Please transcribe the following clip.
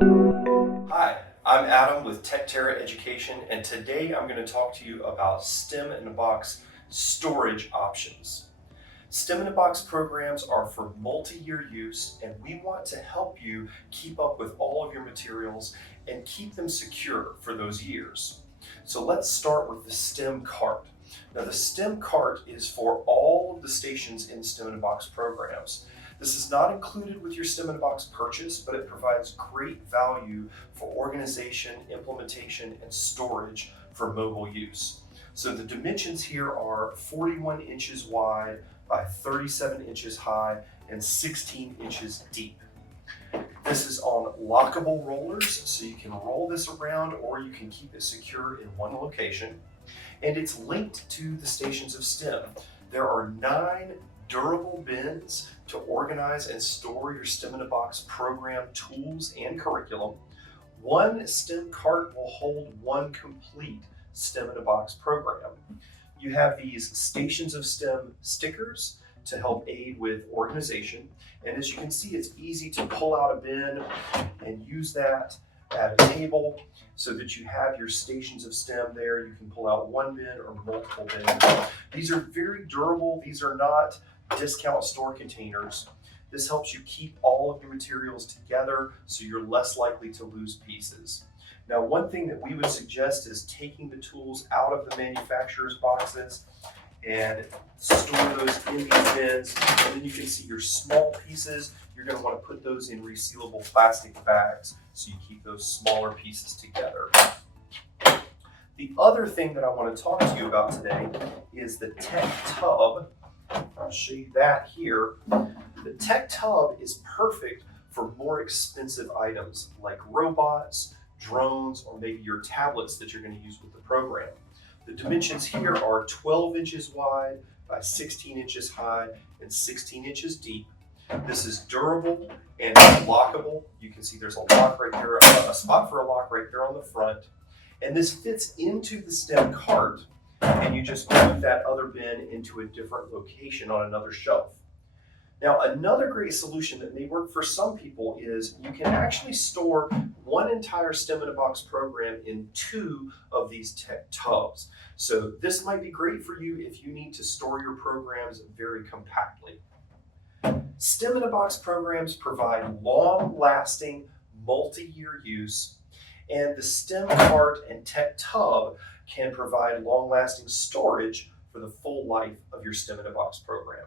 Hi, I'm Adam with TechTerra Education, and today I'm going to talk to you about STEM in a Box storage options. STEM in a Box programs are for multi-year use, and we want to help you keep up with all of your materials and keep them secure for those years. So let's start with the STEM cart. Now the STEM cart is for all of the stations in STEM in a Box programs. This is not included with your STEM in a Box purchase, but it provides great value for organization, implementation, and storage for mobile use. So the dimensions here are 41 inches wide by 37 inches high and 16 inches deep. This is on lockable rollers, so you can roll this around or you can keep it secure in one location. And it's linked to the stations of STEM. There are 9 durable bins to organize and store your STEM in a Box program tools and curriculum. One STEM cart will hold one complete STEM in a Box program. You have these Stations of STEM stickers to help aid with organization. And as you can see, it's easy to pull out a bin and use that at a table so that you have your Stations of STEM there. You can pull out one bin or multiple bins. These are very durable. These are not discount store containers. This helps you keep all of your materials together so you're less likely to lose pieces. Now, one thing that we would suggest is taking the tools out of the manufacturer's boxes and store those in these bins. And then you can see your small pieces. You're going to want to put those in resealable plastic bags so you keep those smaller pieces together. The other thing that I want to talk to you about today is the Tech Tub. I'll show you that here. The Tech Tub is perfect for more expensive items like robots, drones, or maybe your tablets that you're going to use with the program. The dimensions here are 12 inches wide by 16 inches high and 16 inches deep. This is durable and lockable. You can see there's a lock right there, a spot for a lock right there on the front. And this fits into the STEM cart, and you just move that other bin into a different location on another shelf. Now, another great solution that may work for some people is you can actually store one entire STEM in a Box program in 2 of these Tech Tubs. So this might be great for you if you need to store your programs very compactly. STEM in a Box programs provide long-lasting, multi-year use, and the STEM cart and Tech Tub can provide long-lasting storage for the full life of your STEM in a Box program.